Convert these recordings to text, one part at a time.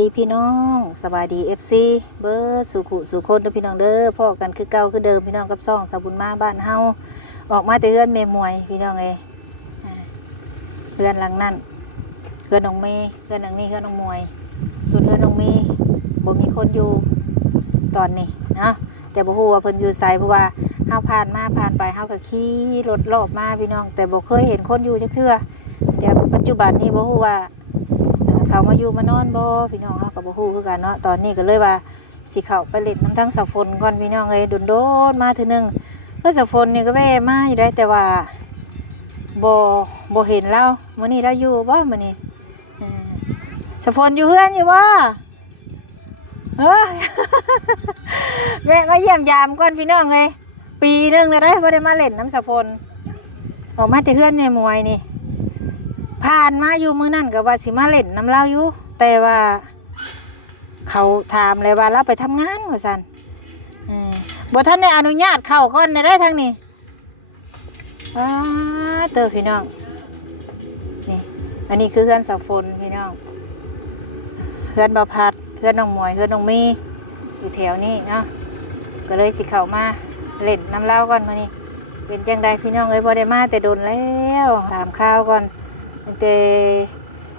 ดีพี่น้องสบายดีFCเบิร์ดสุขุสุคนเด้อพี่น้องเด้อพ่อกันคือเก่าคือเดิมพี่น้องกับซ่องสาวบุญมาบ้านเฮาออกมาแต่เฮือนแม่มวยพี่น้องเอ้ยเฮือนหลังนั้นเฮือนน้องเมย์เฮือนหลังนี้เฮือนน้องมวยส่วนเฮือนน้องเมย์บ่มีคนอยู่ตอนนี้เนาะแต่บ่ฮู้ว่าเพิ่นอยู่ไสเพราะว่าเฮาผ่านไปเฮาก็ขี่รถรอบมาพี่น้องแต่บ่เคยเห็นคนอยู่จักเทื่อแต่ปัจจุบันนี้บ่ฮู้ว่าเขามาอยู่มานอนบ่พี่น้องเขากับบ่ฮู้คือกันเนาะตอนนี้ก็เลยว่าสิเข้าไปเล่นน้ำทั้งสะฝนก่อนพี่น้องเอ้ยโดนๆมาเทื่อนึงเพิ่นสะฝนนี่ก็แว่มาอยู่ได้แต่ว่าบ่เห็นเรามื้อนี้เราอยู่บ่มื้อนี้สะฝนอยู่เฮือนอยู่บ่เฮ้ย แม่มาเยี่ยมยามก่อนพี่น้องเอ้ยปีนึงแล้วได้บ่ได้มาเล่นน้ำสะฝนออกมาแต่เฮือนแม่มวยนี่ผ่านมาอยู่มื้อนั่นก็ว่าสิมาเล่นน้ำเล่าอยู่แต่ว่าเขาถามเลยว่าเราไปทำงานว่าซั่นบ่ทันได้อนุญาตเข้าก่อนได้ทางนี้เตอพี่น้องนี่อันนี้คือเฮือนสาวฝนพี่น้องเฮือนบ่พัดเฮือนน้องหมวยเฮือนน้องมีอยู่แถวนี้เนาะก็เลยสิเข้ามาเล่นน้ำเล่าก่อนมื้อนี้เป็นจังไดพี่น้องเอ้ยบ่ได้มาแต่โดนแล้วถามข่าวก่อนแต่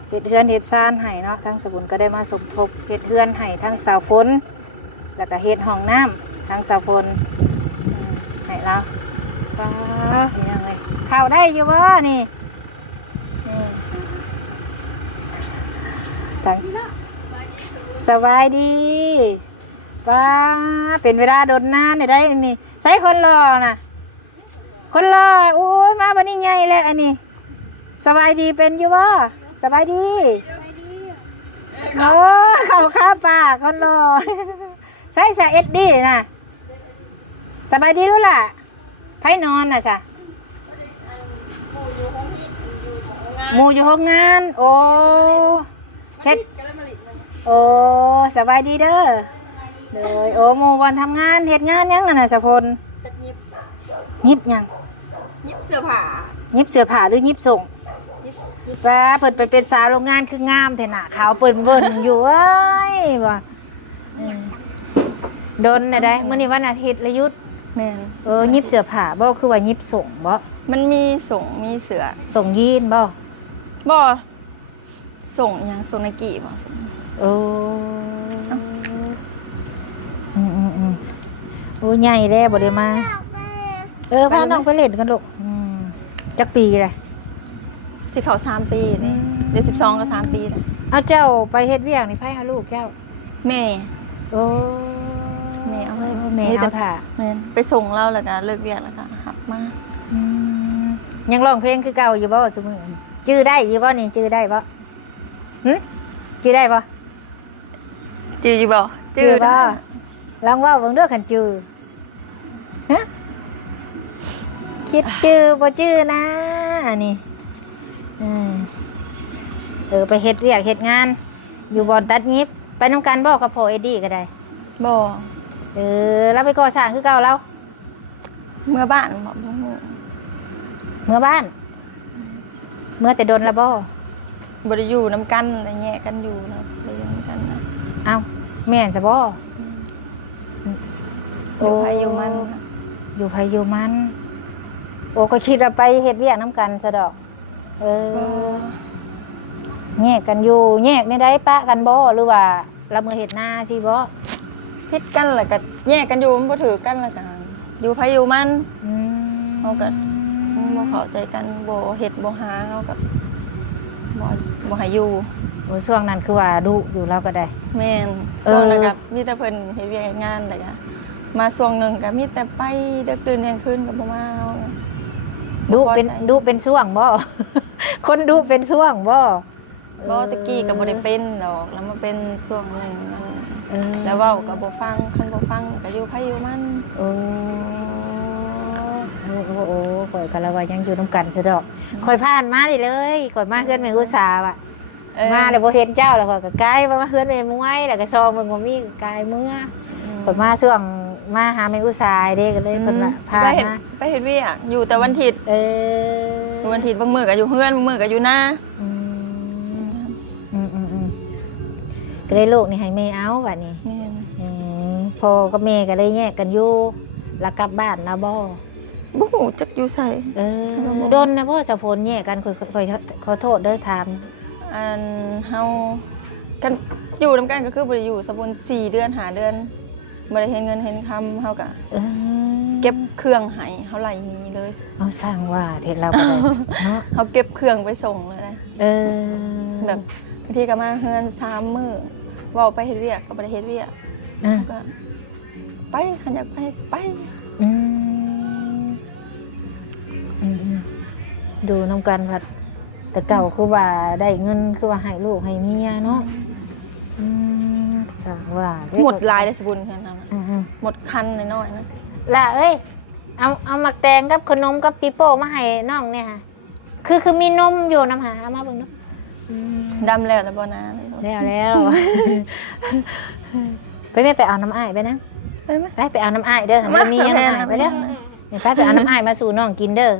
เฮ็ดเฮือนเฮ็ดซ่านให้เนาะทั้งสบุญก็ได้มาสมทบเฮ็ดเฮือนให้ทั้งสาวฝนแล้วก็เฮ็ดห้องน้ำทั้งสาวฝนให้แล้วป้ายังไงเข้าได้อยู่บ่นี่จังสบายดีป้าเป็นเวลาโดนนานได้อันนี้ใช้คนรอน่ะคนรอโอ้ยมาบัดนี้ใหญ่เลยอันนี้สบายดีเป็นอยู่บ่สบายดีโอ้เข้าข้าป่าคนรอใช้สะเอ็ดดีนะสบายดีรู้ล่ะไผนอนน่ะจ้ะหมู่อยู่ห้องงานโอ้เฮ็ดโอ้สบายดีเด้อเลยโอ้หมู่วันทำงานเฮ็ดงานยังน่ะสะพลยิบยังยิบเสื้อผ้ายิบเสื้อผ้าหรือยิบส่งป้าเปิดไปเป็นสาวโรงงานคืองามแท้น่ะขาวเปิ้นเบิ่นอยู่เอ้ยบ่โดนได้มื้อนี้วันอาทิตย์ละยุดแม่นยิบเสื้อผ้าบ่คือว่ายิบส่งบ่มันมีส่งมีเสื้อส่งยีนบ่ส่งหยังส่งไนกี้บ่โอ้โอ้ใหญ่แล้วบ่ได้มาพาน้องไปเล่นกันลูกจักปีเลยสิเข้า3ปีนี่เดือน12ก็3ปีแล้วเอาเจ้าไปเฮ็ดเวียกนี่ไผหาลูกเจ้าแม่โอ้แม่เอาให้แม่เอาท่าแม่นไปส่งเราแล้วก็เลิกเวียกแล้วก็หับมายังร้องเพลงคือเก่าอยู่บ่ซุมื้อจื้อได้อยู่บ่นี่จื้อได้บ่จื้อได้บ่จื้ออยู่บ่จื้อบ่ลองเว้าเบิ่งเด้อคันจื้อฮะคิดจื้อบ่จื้อนะอันนี้ไปเฮ็ดเวียกเฮ็ดงานอยู่บ่อนตัดยิบไปนำกันบ่กับพ่อเอ็ดดี้ก็ได้บ่เราไปก่อสร้างคือเก่าแล้วเมื่อบ้านบ่เมื่อบ้านเมื่อแต่โดนละบ่ได้อยู่นำกันอะไรแยกกันอยู่แล้วไปอยู่นำกันนะเอ้าแม่นซะบ่อยู่ไผอยู่มันอยู่ไผอยู่มันโอ้ก็คิดว่าไปเฮ็ดเวียกนำกันซะดอกแยกกันอยู่แยกในใดปะกันบ่หรือว่าละมือเฮ็ดนาสิบ่ผิดกันแล้วก็แยกกันอยู่มันบ่ถือกันแล้วก็อยู่ไผอยู่มันเฮาก็บ่เข้าใจกันบ่เฮ็ดบ่หาเฮาก็บ่ให้อยู่โอ้ช่วงนั้นคือว่าดุอยู่แล้วก็ได้แม่นช่วงนั้นก็มีแต่เพิ่นเฮ็ดเวียกเฮ็ดงานแล้วก็มาช่วงนึงก็มีแต่ไปดึกดื่นกลางคืนก็บ่มาเฮาดุเป็นช่วงบ่คนดุเป็นช่วงบ่ตะกี้ก็บ่ได้เป็นดอกแล้วมาเป็นช่วงนึงแล้วเว้าก็บ่ฟังคันบ่ฟังก็อยู่ไผอยู่มันโอ้ข่อยก็ละว่ายังอยู่นำกันซะดอกข่อยผ่านมาดิเลยข่อยมาเฮือนแม่อุตสาว่ะมาแล้วบ่เห็นเจ้าแล้วข่อยก็ไกลมาเฮือนแม่มวยแล้วก็ซอมึงบ่มีไกลเมื่อข่อยมาช่วงมาหาแม่อุตสาเด้ก็เลยเพิ่นว่าพามาไปเฮ็ดเวียกอยู่แต่วันอาทิตย์วันอาทิตย์บางมื้อก็อยู่เฮือนบางมื้อก็อยู่นา ก็เลยลูกนี่ให้แม่เอาบัดนี้ แม่น พ่อกับแม่ก็เลยแยกกันอยู่แล้วกลับบ้านนะบ่ บ่ฮู้จักอยู่ไส โดนนะพ่อสะพลแยกกันค่อยขอโทษเด้อถาม อันเฮากันอยู่นำกันก็คือบ่ได้อยู่สะบน4 เดือน5 เดือนบ่ได้เห็นเงินเห็นคำเฮาก็เก็บเครื่องให้เฮาไล่หนีเลย เอาสร้างว่าเฮ็ดเราบ่ได้เนาะ เฮาเก็บเครื่องไปส่งเลยนะ เออ แบบบางทีก็มาเฮือน3 มื้อเว้าไปเฮ็ดเวียกก็บ่ได้เฮ็ดเวียก อ่ะ ก็ไปคันอยากไป อืมดูน้ำกันพัดแต่เก่าคือว่าได้เงินคือว่าให้ลูกให้เมียเนาะสร้างว่า หมดลายได้สบุญแค่นั้นนะ อืม หมดคันน้อยๆนะ ล่ะเอ้ยเอาหมักแตงกับขนมกับปีโป้มาให้น้องเนี่ยค่ะคือมีนมอยู่น้ำหาเอามาเบิ่งเนาะ ดำแล้วบ่นะ แล้วไปแม่ไปเอาน้ำอ้ายไปนะ ไปมั้ย ไปเอาน้ำอ้ายเด้อมันมียังน้ำอ้ายไปเด้อเนี่ยไปเอาน้ำอ้ายมาสู่น้องกินเด้อ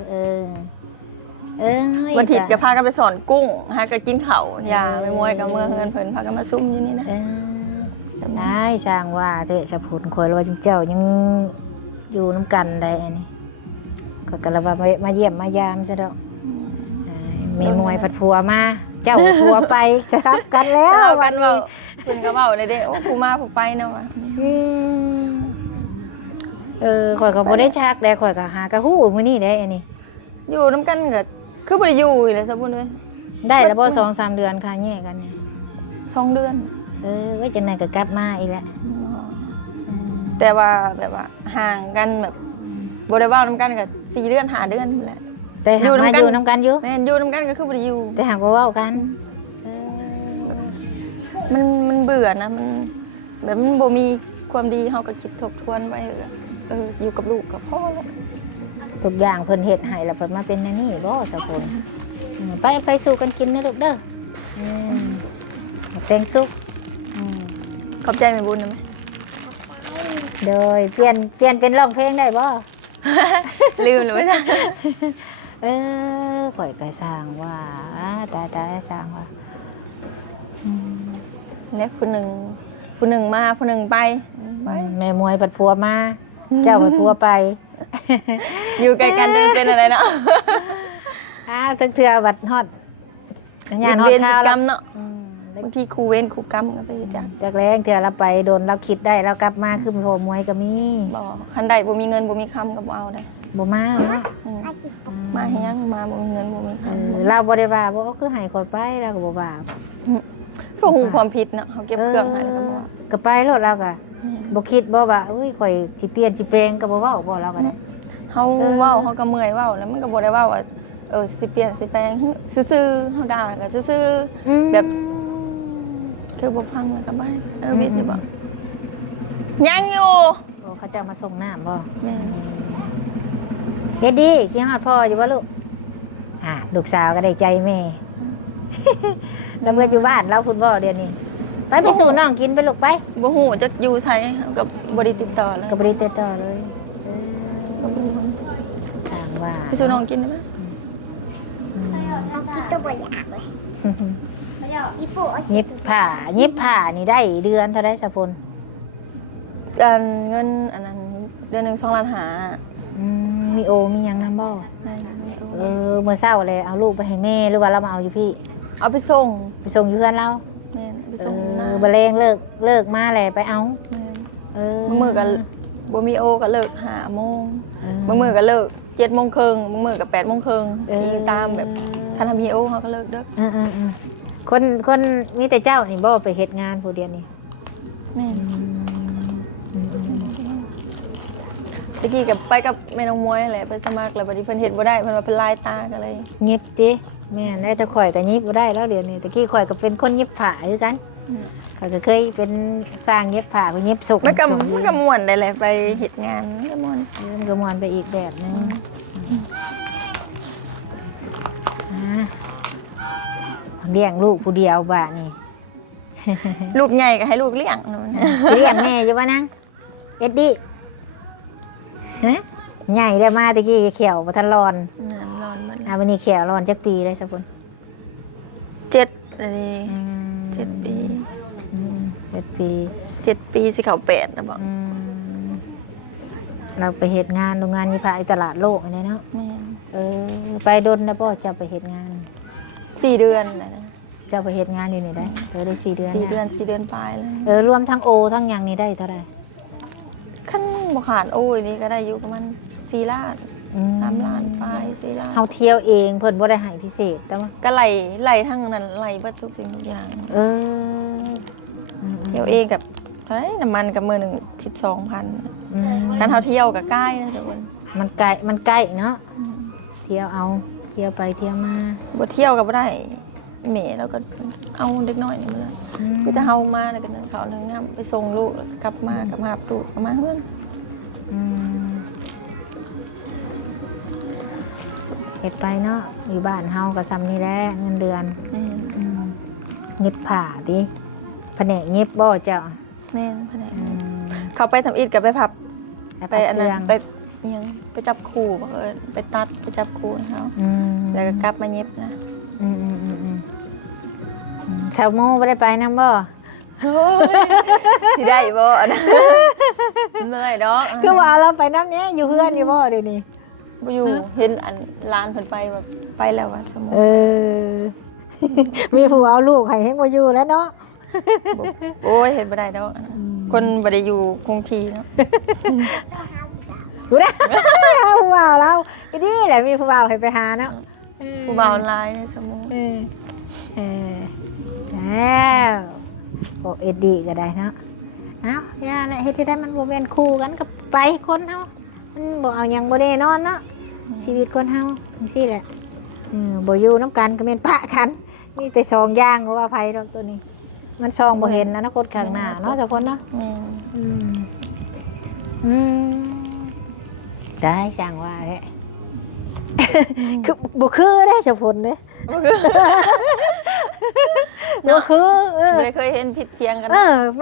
วันถิดก็พากันไปสอนกุ้งหาก็กินข้าวยาไปมวยกับเมื่อเฮือนเพิ่นพากันมาซุ่มอยู่นี่นะ ได้สร้างว่าเถอะสะพุนคอยรอจังเจ้ายังอยู่น้ำกันได้อันนี้ก็กระบามาเยี่ยมมายามซะดอกเมมวยผัดผัวมาเจ้าผัวไปสลับกันแล้ว กันเว้าเพิ่นก็เว้าได้เด้โอ้ผู้มาผู้ไปเนาะว่ะ ข่อยก็บ่ได้ชักได้ข่อยก็หากระหู้มื้อนี้ได้อันนี้ อยู่นำกันก็คือบ่ได้อยู่เลยซะบุญเว้ย ได้แล้วบ่ 2-3 เดือนค่ะแยกกันเนี่ย 2 เดือน ว่าจังได๋ก็กลับมาอีกแล้ว แต่ว่าแบบว่าห่างกันแบบบ่ได้เว้านำกันก็4 เดือน5 เดือนนั่นแหละ แต่หากมาอยู่นํกันอยู่ แม่นอยู่นำกันก็คือบ่ได้อยู่ แต่หากบ่เว้ากัน มันเบื่อนะมันแบบมันบ่มีความดีเฮาก็คิดทบทวนไว้อยู่กับลูกกับพ่อแล้ว ทุกอย่างเพิ่นเฮ็ดให้แล้วเพิ่นมาเป็นแนวนี้บ่สะพนไปสู่กันกินนะลูกเด้อแตงสุก ขอบใจแม่บุญนะแม่ โดยเปลี่ยนเป็นร้องเพลงได้บ่ ลืมหรือไม่จ้ะ ข่อยก็สร้างว่าตาสร้างว่า เนี่ยผู้หนึ่งมาผู้หนึ่งไป แม่มวยผัดผัวมาเจ้าผัดผัวไป อยู่ไกลกันจะเป็นอะไรเนาะ ตึกเทือบัดฮอดงานฮอด เวียน ข้าว กรรมเนาะบางทีครูเว้นครูกรรมก็ไปจ้ะ จากแรงเทือเราไปโดนเราคิดได้เรากลับมาคือโผมวยก็มี บอกคันใดบ่มีเงินบ่มีคำก็บ่เอาได้ บ่มาเนาะ มาให้ยังมาบ่มีเงินบ่มีคำ เราบ่ได้ว่าบ่คือให้คนไปเราก็บ่ว่า พวกหูความผิดเนาะเขาเก็บเครื่องให้แล้วก็บอก ก็ไปรถเราก็บ่คิดบ่ว่าอุ้ยข่อยสิเปลี่ยนสิแปลงก็บ่เว้าบ่เราก็ได้ เฮาเว้าเฮาก็เมื่อยเว้าแล้วมันก็บ่ได้เว้าว่าสิเปลี่ยนสิแปลงซื่อๆเฮาด่าก็ซื่อๆแบบคือบ่ฟังแล้วก็ไปเบ็ดอยู่บ่ยังอยู่ โอ้เขาจะมาส่งน้ำบ่ แม่ เฮ็ดดีสิฮอดพ่ออยู่บ่ลูกลูกสาวก็ได้ใจแม่ แล้วเมื่ออยู่บ้านเราคุณบ่เดี๋ยวนี้ไปสู่น้องกินไปลูกไป บ่ฮู้จักอยู่ไสเฮาก็บ่ได้ติดต่อเลย ก็บ่ได้ติดต่อเลย ก็บ่รู้ ถามว่า ไปสู่น้องกินได้มั้ย เราคิดตัวบ่อยากเลยอีปู่เอา ยิบผ้านี่ได้เดือนเท่าไดสะพล เงินอันนั้นเดือนนึง2.5 ล้าน มีโอมีหยังนำบ่ ได้ เมื่อเช้าเลยเอาลูกไปให้แม่หรือว่าเรามาเอาอยู่พี่ เอาไปส่ง ไปส่งอยู่เพื่อนเรา แม่ไปส่งหน้า บะเลงเลิกมาแหละไปเอา บางมื้อก็บ่มีโอก็เลิก5 โมงบางมื้อก็เลิก7 โมงครึ่งบางมื้อก็8 โมงครึ่งอีกตามแบบคันมีโอเฮาก็เลิกเด้อ คนมีแต่เจ้านี่บ่ไปเฮ็ดงานผู้เดียวนี่ แม่ตะกี้กับไปกับแม่น้องมวยแหละไปสมัครแล้วบัดนี้เพิ่นเฮ็ดบ่ได้เพิ่นว่าเป็นลายตาก็เลย ยิบติแม่ได้แต่ข่อยก็ยิบบ่ได้แล้วเดี๋ยวนี้ตะกี้ข่อยก็เป็นคนยิบผ้าคือกันข่อยก็เคยเป็นสร้างยิบผ้าก็ยิบสุก มันก็ม่วนได้แหละไปเฮ็ดงานก็ม่วน มันก็มวนไปอีกแบบนึงเลี้ยงลูกผู้เดียวบ่านี่ ลูกใหญ่ก็ให้ลูกเลี้ยง เลี้ยงแม่อยู่บ่นางเอ็ดดี้ฮะใหญ่ได้มาตะกี้เขียวบ่ทันร้อน ร้อนมัน วันนี้เขียวร้อนจักปีเลยสะพุ่น 7เลย7 ปี 7 ปี 7 ปีสิเข้า8นะบ่ เราไปเฮ็ดงานโรงงานยี่ผาตลาดโลกอันนี้เนาะ แม่น ไปดนนะบ่เจ้าไปเฮ็ดงาน 4 เดือนนะ เจ้าไปเฮ็ดงานอยู่นี่ได้ได้4 เดือน 4 เดือน4 เดือนปลายเลย รวมทั้งโอทั้งหยังนี่ได้เท่าไหร่ คันบ่ขาดโอ้ยนี่ก็ได้อยู่ประมาณ4 ล้าน3 ล้านปลาย4 ล้าน เฮาเที่ยวเองเพิ่นบ่ได้ให้พิเศษแต่ว่า ก็ไหลทั้งนั้นไหลเบิดทุกสิ่งทุกอย่าง เออ เที่ยวเองกับเฮ้ยน้ำมันกับมื้อหนึง12,000การเฮาเที่ยวก็ใกล้นะทุกคน มันใกล้เนาะเที่ยวเอาเที่ยวไปเที่ยวมา บ่เที่ยวก็บ่ได้แม่แล้วก็เอาเด็กน้อยนี่มาเลยก็จะเฮามาแล้วก็นั่งเขานั่งน้ํไปส่งลูกแล้วกลับมากับหาบลูกกลับมาเฮือน เฮ็ดไปเนาะอยู่บ้านเฮาก็ซ้ำนี่แหละเงินเดือนเย็บผ้าติแผนกเย็บบ่เจ้า แม่นแผนกเขาไปทำอิฐกับไปพับไปอันนั้นไปยังไปจับคู่บ่เอิ้นไปตัดไปจับคู่ให้เขาแล้วก็กลับมาเย็บนะ ชาวโมบ่ได้ไปนำบ่ สิได้บ่อันนั้นเมื่อยดอก คือว่าเราไปนำเนี้ยอยู่เฮือนอยู่บ่เดี๋ยวนี้ บ่อยู่เห็นอันร้านเพิ่นไปแบบไปแล้วว่าสมมุติ มีผู้เอาลูกให้เฮงบ่อยู่แล้วเนาะ โอ้ยเห็นบ่ได้ดอกอันนั้นคนบ่ได้อยู่คงที่เนาะ รู้ได้ เอาผู้บ่าวเราอีนี่แหละมีผู้บ่าวให้ไปหาเนาะ ผู้บ่าวออนไลน์เนี่ยสมมุติ แล้วโอ้เอ็ดดีก็ได้เนาะเอ้าย่าน่ะเฮ็ดที่ได้มันบ่แม่นคู่กันกับไปคนเฮามันบ่เอาหยังบ่ได้นอนเนาะชีวิตคนเฮาจังซี่แหละบ่อยู่นํกันก็แม่นปะกันมีแต่สองอย่างก็ว่าไผดอกตัวนี้ มันซองบ่เห็นแล้วนะคนข้างหน้าเนาะเจ้าคนเนาะได้ช่างว่าแท้ คือบ่คือได้เจ้าผลเด้บ่คือบ่ได้เคยเห็นผิดเทียงกัน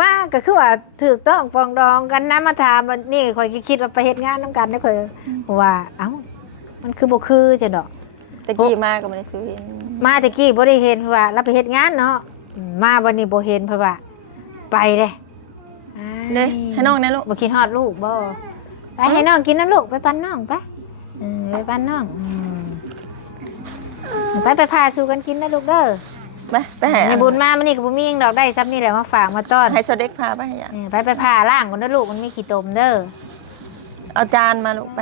มาก็คือว่าถูกต้องปรองดองกันนะมาถามว่านี่ข่อยคิดว่าไปเฮ็ดงานนํกันได้ข่อยว่าเอ้ามันคือบ่คือจังดอก ตะกี้มาก็บ่ได้ซื้อเห็น มาตะกี้บ่ได้เห็นว่าเราไปเฮ็ดงานเนาะมาวันนี้บ่เห็นเพราะว่าไปเด้ เด้ให้น้องได้ลูก บ่คิดฮอดลูกบ่ไปให้น้องกินน้ำลูกไปปั่นน้องไปไปปั่นน้องไปพาสู่กันกินนะลูกเด้อ ไปให้ ในบุญมามันนี่ก็บ่มีหยังดอกได้ซ้ำนี่แหละมาฝากมาต้อน ให้เสด็จพาไปให้ย่า ไปพาล่างก่อนนะลูกมันมีขี้ตมเด้อ เอาจานมาลูกไป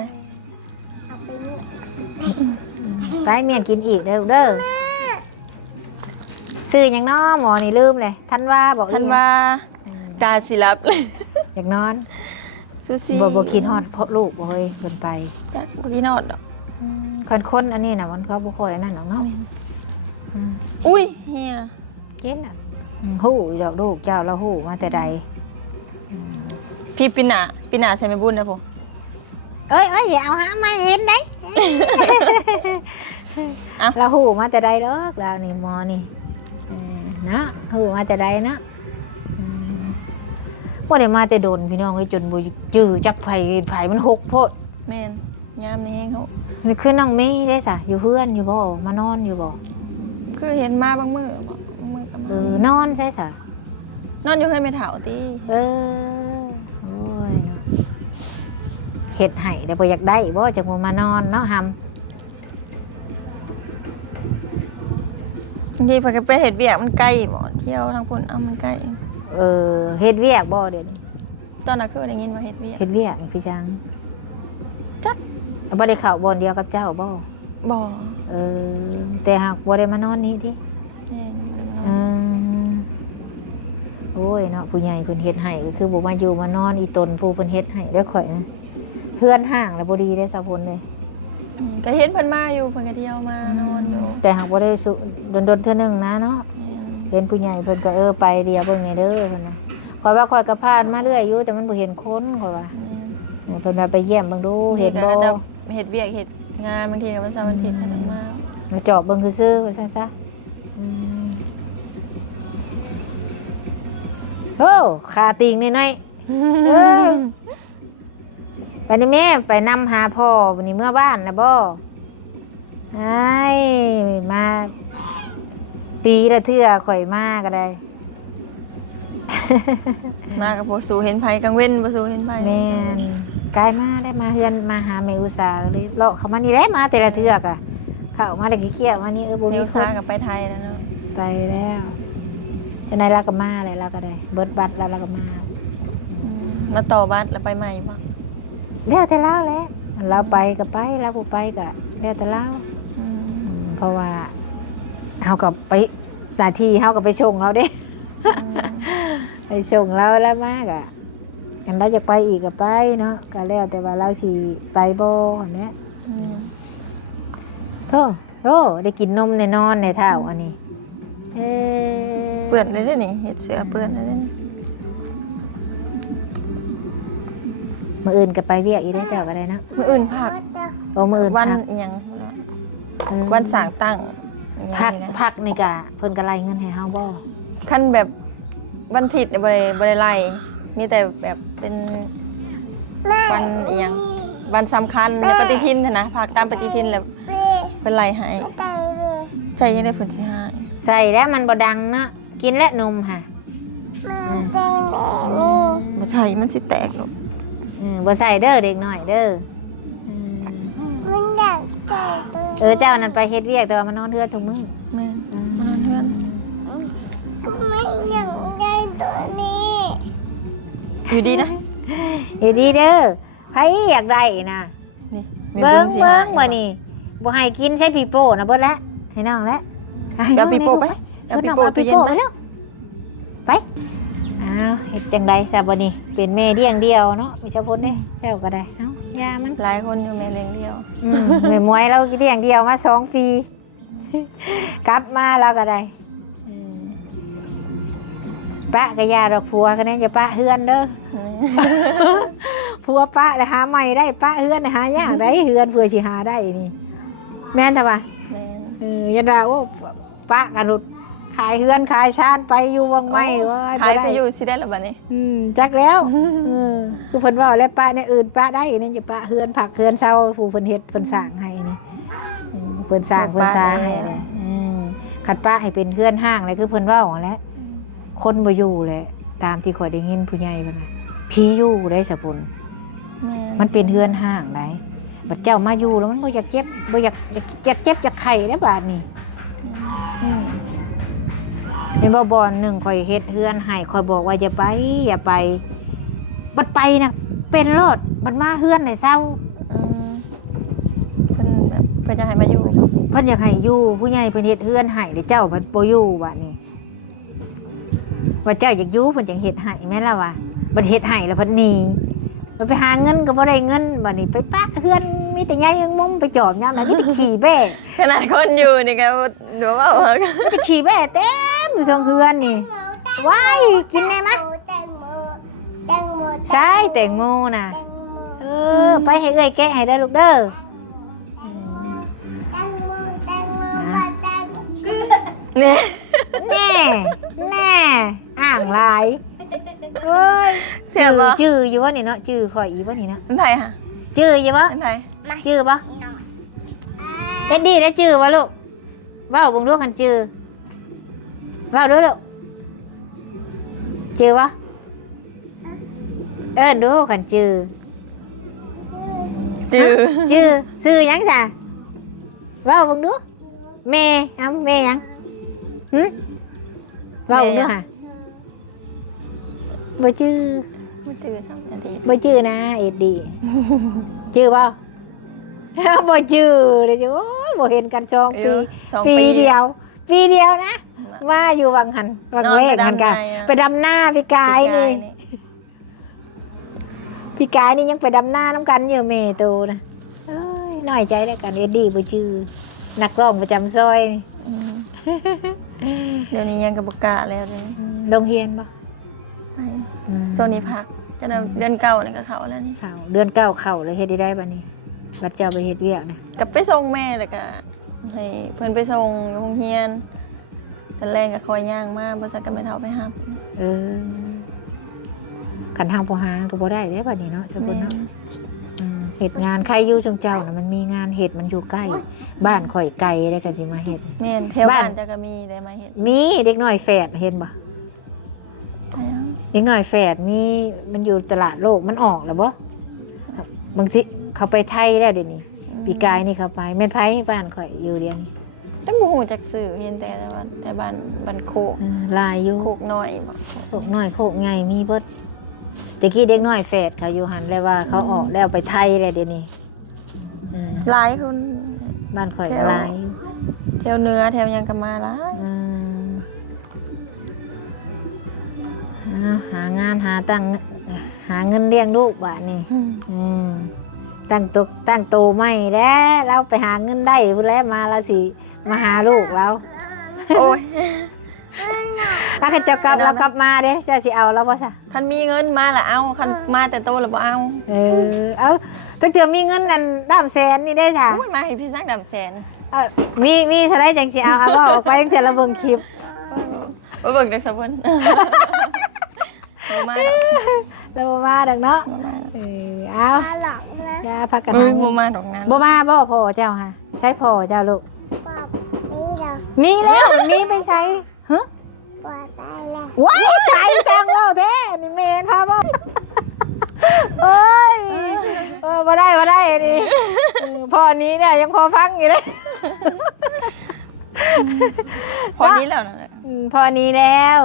เอาไปนี่ ไปเมียนกินอีกเด้อลูกเด้อซื้อหยังน้อหมอนี่ลืมเลยท่านว่าบอก ท่านว่าตาสิรับเลย อยากนอน ซูซี่ บ่คิดฮอดเพราะลูกบ่เฮ้ยเพิ่นไป จักบ่กินฮอดดอก คนอันนี้น่ะมันเขาบ่ค่อยอันนั้นหรอกเนาะ อุ้ยเฮีย กินน่ะฮู้ดอกลูกเจ้าเราฮู้มาแต่ใด พี่ปีหน้าใส่แม่บุญนะผม เอ้ยอย่าเอาหามาเห็นได้ เราฮู้มาแต่ใดดอกเรานี่หมอนี่เนาะฮู้มาแต่ใดเนาะบ่ได้มาแต่โดนพี่น้องเอ้ยจนบ่จื้อจักไผมันหกโพด แม่นยามนี้เฮงเขา นี่คือน้องเมย์ได้ซะอยู่เฮือนอยู่บ่มานอนอยู่บ่ คือเห็นมาบางมื้อบ่บางมื้อก็มาน อนใช่ซะ นอนอยู่เฮือนแม่เฒ่าติ โอ้ยเฮ็ดให้แต่บ่อยากได้บ่จักบ่มานอนเนาะหำ บางทีเพิ่นก็ไปเฮ็ดเวียกมันไกลบ่เที่ยวทางพุ่นมันไกล เฮ็ดเวียกบ่เดี๋ยวนี้ ตอนนั้นคือได้ยินว่าเฮ็ดเวียก เฮ็ดเวียกพี่จัง จัก บ่ได้เข้าบ่อนเดียวกับเจ้าบ่ บ่ แต่หากบ่ได้มานอนนี่ติ แม่นบ่ได้มาน เอ อน โอ้ยเนาะผู้ใหญ่เพิ่นเฮ็ดให้ก็คือบ่มาอยู่มานอนอีตนผู้เพิ่นเฮ็ดให้แล้วข่อยนะเฮือนห่างแล้วบ่ดีได้ซะพุ่นเลย ก็เห็นเพิ่นมาอยู่เพิ่นก็เที่ยวมานอนอยู่ แต่หากบ่ได้สุดนๆเทื่อนึงนะเนาะ แม่น เห็นผู้ใหญ่เพิ่นก็ไปเดียวเบิ่งนี่เด้อเพิ่นน่ะข่อยว่าข่อยก็ผ่านมาเรื่อยอยู่แต่มันบ่เห็นคนข่อยว่า แม่น เพิ่นว่าไปเยี่ยมเบิ่งดูเห็นบ่ ก็จะเฮ็ดเวียกเฮ็ดงานบางทีก็วันเสาร์วันอาทิตย์เท่านั้นมา มาเจาะเบิ่งซื่อๆว่าซั่นซะโอ้ขาติงน้อยๆไปนี่แม่ไปนำหาพ่อวันนี้เมื่อบ้านนะบ่ไอ้มาปีละเทื่อข่อยมาก็ได้ มากับบ่สู้เห็นไผกลางเว้นบ่สู้เห็นไผ แม่นกลายมาได้มาเฮือนมาหาแม่อุตสาเลยเลาะเข้ามานี่แหละมาแต่ละเทือกอะเข้ามาได้ขี้เกียจมานี่บ่ เม มี ล ค ซาน กับไปไทยแล้วเนาะ ไปแล้วจะในลาก็มาเลยลาก็ได้เบิดบัตรแล้วลาก็มา มาต่อบัตรแล้วไปใหม่บ่ แล้วแต่เราแหละเราไปก็ไปเราบ่ไปก็แล้วแต่เราเพราะว่าเฮาก็ไปหน้าที่เฮาก็ไปส่งเราเด้ไปส่งเราแล้วมากอะกันเราจะไปอีกก็ไปเนาะก็แล้วแต่ว่าเราสิไปบ่อันเนี้ยโธ่โอ้ได้กินนมแน่นอนในเท้าอันนี้เปื้อนเลยเด้อนี่เฮ็ดเสื้อเปื้อนเลยเด้อ มื้ออื่นก็ไปเวียกอีกได้อเจ้าก็ได้เนาะ มื้ออื่นพัก โอ้มื้ออื่น วัน พัก อีหยังวันสร้างตั้งอีหยัง พัก นี่นะ พักนี่ก็เพิ่นก็ไล่เงินให้เฮาบ่ คันแบบวันอาทิตย์เนี่ยบ่ได้ไล่มีแต่แบบเป็นวันอีหยังวันสำคัญในปฏิทินนะพักตามปฏิทินแล้วเพิ่นไล่ให้ใช่ยังได้เพิ่นสิให้ ใส่แล้วมันบ่ดังเนาะกินและนมค่ะ บ่ใช่มันสิแตกลูก บ่ใส่เด้อเด็กน้อยเด้อเจ้านั่นไปเฮ็ดเวียกแต่ว่ามันนอนเฮือนทุกมื้อ แม่นมานอนเฮือน ไม่อยากได้ตัวนี้ อยู่ดีนะ เฮ็ดดีเด้อไผอยากได้น่ะ นี่มี เบิ่ง สิ เบิ่ง ให้ บ่นี่บ่ให้กินใช้ปีโป้น่ะเบิดแล้วให้น้องแล้ว เดี๋ยวปีโป้ไป ชวนน้องเอาปีโป้ไปแล้วไปอ้าวเฮ็ดจังได๋ซะบ่นี่เป็นแม่เลี้ยงเดียวเนาะมีเฉพาะเด้เจ้าก็ได้เอ้ายามัน หลายคนอยู่แม่เลี้ยงเดียว แม่มวยเราเลี้ยงเดียวมา2 ปีกลับมาแล้วก็ได้ปะก็ยาดอกผัวก็นั่นอย่าปะเฮือนเด้อผัวปะแล้วหาใหม่ได้ปะเฮือนหายากได้เฮือนเพื่อสิหาได้นี่แม่นแต่ว่า แม่น อย่าด่าโอ้ปะกันรุดขายเฮือนขายชาติไปอยู่วังไม่ว่า ขายไปอยู่สิได้แล้วบัดนี้ จักแล้วคือเพิ่นว่าแล้วปะเนี่ยอื่นปะได้นั่นจะปะเฮือนผักเฮือนเซาผู้เพิ่นเฮ็ดเพิ่นสร้างให้นี่เพิ่นสร้างเพิ่นสร้างให้เลยขัดปะให้เป็นเฮือนห้างเลยคือเพิ่นเว้าแหละคนบ่อยู่แหละตามที่ข่อยได้ยินผู้ใหญ่เพิ่นน่ะผีอยู่ได้สะพุ่น แม่น มันเป็นเฮือนห้างได้บัดเจ้ามาอยู่แล้วมันบ่อยากเจ็บบ่อยากเจ็บอยากไข้ได้บาดนี้เป็นบ่อนหนึ่งข่อยเฮ็ดเฮือนให้ข่อยบอกว่าอย่าไปบัดไปนะเป็นรถบัดมาเฮือนให้เศร้า เพิ่นแบบเพิ่นจะให้มาอยู่ เพิ่นอยากให้อยู่ผู้ใหญ่เพิ่นเฮ็ดเฮือนให้เดี๋ยวเจ้าเพิ่นบ่อยู่บัดนี้ว่าเจ้าอยากอยู่เพิ่นจังเฮ็ดให้แม่นล่ะว่าบัดเฮ็ดให้แล้วเพิ่นหนีมันไปหาเงินก็บ่ได้เงินบัดนี้ไปปะเฮือนมีแต่ยายยังมุมไปจอบยามนั้นมีแต่ขี้แบ้ ขนาดคนอยู่นี่ก็ดูว่า มีแต่ขี้แบ้เต็มอยู่ทั้งเฮือนนี่ว้ายกินได้มะ แตงโมแตงโม ใช่แตงโมน่ะ แตงโม ไปให้เอ้ยแกะให้ได้ลูกเด้อ แตงโมแตงโมแตงโม เนี่ย แน่อ่างหลายเฮ้ย เสียบ่ จื้ออยู่วะนี่เนาะจื้อข่อยอีวะนี่เนาะ เป็นไผค่ะ จื้ออยู่วะ เป็นไผ จื้อปะเอ็ดดี้ได้จื้อวะลูกเว้าเบิ่งดูกันจื้อเว้าดูลูกจื้อวะดูกันจื้อ จื้อ จื้อซื้อหยังซะเว้าเบิ่งดูแม่เอาแม่หยังหึเว้าเบิ่งดูค่ะบ่จื้อ มันจื้อซ้ำนาที บ่จื้อนะเอ็ดดี้ จื้อบ่ บ่จื้อเลยจ้ะโอ้ยบ่เห็นกัน2 ปี 2 ปีเดียวนะว่าอยู่วังหันวังเลขหันกันไปดำหน้าพี่กายนี่พี่กายนี่ยังไปดำหน้าน้ำกันอยู่เมโตนะเอ้ยน้อยใจแล้วกันเอ็ดดี้บ่จื้อนักร้องประจำซอยนี่ เดี๋ยวนี้ยังกับกะแล้วเลย โรงเรียนบ่ โซนี้พักจะเดือนเก่านี่ก็เขาแล้วนี่ เข้าเดือน9เข้าเลยเฮ็ดได้บัดนี้บัดเจ้าไปเฮ็ดเวียกนะ กับไปส่งแม่แล้วก็ให้เพิ่นไปส่งโรงเรียนตอนแรกก็คอยย่างมาบ่ซักก็ไม่เท่าไปรับ คันทางบ่หาก็บ่ได้เด้บัดนี้เนาะสกุลเนาะเฮ็ดงานใครอยู่จงเจ้าน่ะมันมีงานเฮ็ดมันอยู่ใกล้บ้านข่อยไกลได้ก็สิมาเฮ็ด แม่นแถวบ้า บ้าน นจะก็มีได้มาเฮ็ด มีเด็กน้อยแฝดเห็นบ่ ไปเอา เด็กน้อยแฝดนี่มันอยู่ตลาดโลกมันออกแล้วบ่บางทีเขาไปไทยแล้วเดี๋ยวนี้ปีกายนี่เขาไปแม่นไผบ้านข่อยอยู่เดียวนี้ แต่บ่ฮู้จักชื่อเห็นแต่ว่าไอ้บ้านโคก ลายอยู่ โคกน้อยบ่ โคกน้อยโคกใหญ่มีเบิดแต่กี้เด็กน้อยแฝดเขาอยู่หันแล้วว่าเขาออกแล้วไปไทยแล้วเดี๋ยวนี้ม หลายคน บ้านข่อย แถ ก็ ว หลาย แถวเหนือแถวหยังก็มาหลาย หางานหาเงินเลี้ยงลูกบ้านนี่ตั้งโตไม่แล้วเราไปหาเงินได้พุ่นแล้วมาละสิมาหาลูกเรา โอ้ย ถ้าเจ้ากลับเรากลับมาเด้เจ้าสิเอาแล้วบ่ซะ คันมีเงินมาละเอาคันมาแต่โตแล้วบ่เอา เอาตั้งแต่มีเงินนั่นด้ามแสนนี่ได้จ้ะ โอ้ยมาให้พี่สักดำแสน มีเท่าไรจังสิเอาก็ออกไปตั้งแต่เราเบิ่งคลิป บ่เบิ่งจักซะเพิ่นบ่มาดอก เราบ่มาดักเนาะ บ่มา เอา ปลาหลอกนะ อย่าพักกัน เอ้ หาย เงิ บ่ น มาดอกนั้น บ่มาบ่พ่อเจ้าค่ะใช้พ่อเจ้าลูก ปอบนี่เรา นี่แล้วนี่ไปใช้ฮะ ปอตายแล้ว ว้ายใจจังแล้วแท้นี่เมนพาบ่เอ้ยบ่ได้นี่พ่อนี้เนี่ยยังพอฟังอยู่เลย พอนี้แล้วนะ พอนี้แล้ว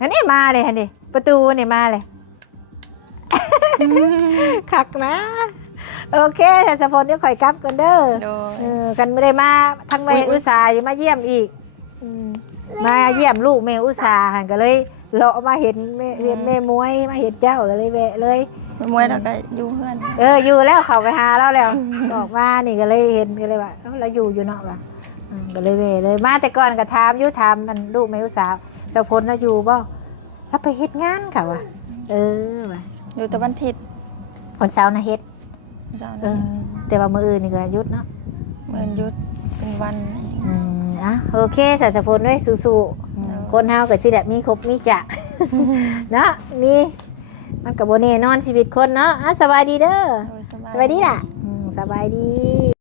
อันนี้มาเลยฮะดิประตูนี่มาเลยคักนะโอเคแต่สะพลเดี๋ยวข่อยกลับกันเด้อ โดย กันไม่ได้มาทั้งแม่ อุ๊ย อุตสาห์มาเยี่ยมอีกมาเยี่ยมลูกแม่อุตสาห์หันก็เลยเลาะมาเห็นแม่มวยมาเห็นเจ้าก็เลยแวะเลย มวยแล้วก็อยู่เฮือน อยู่แล้วเขาไปหาเราแล้วบอกว่านี่ก็เลยเห็นก็เลยว่าเราอยู่เนาะว่ะก็เลยแวะเลยมาแต่ก่อนก็ถามอยู่ถามมันลูกแม่อุตสาห์สะพลเราอยู่บ่เราไปเฮ็ดงานค่ะว่ะว่ะ อยู่แต่วันอาทิตย์ วันเสาร์นะเฮ็ด เจ้า เอ นะ อแต่ว่ามื้ออื่นนี่ก็หยุดเนาะ เหมือนหยุดเป็นวัน โอเคสะสะพลด้วยสู้ๆคนเฮาก็สิแบบมีครบมีจัก เนาะมีมันก็บ่แน่นอนชีวิตคนเนาะสบายดีเด้อ โดย สบายดีล่ะสบายดี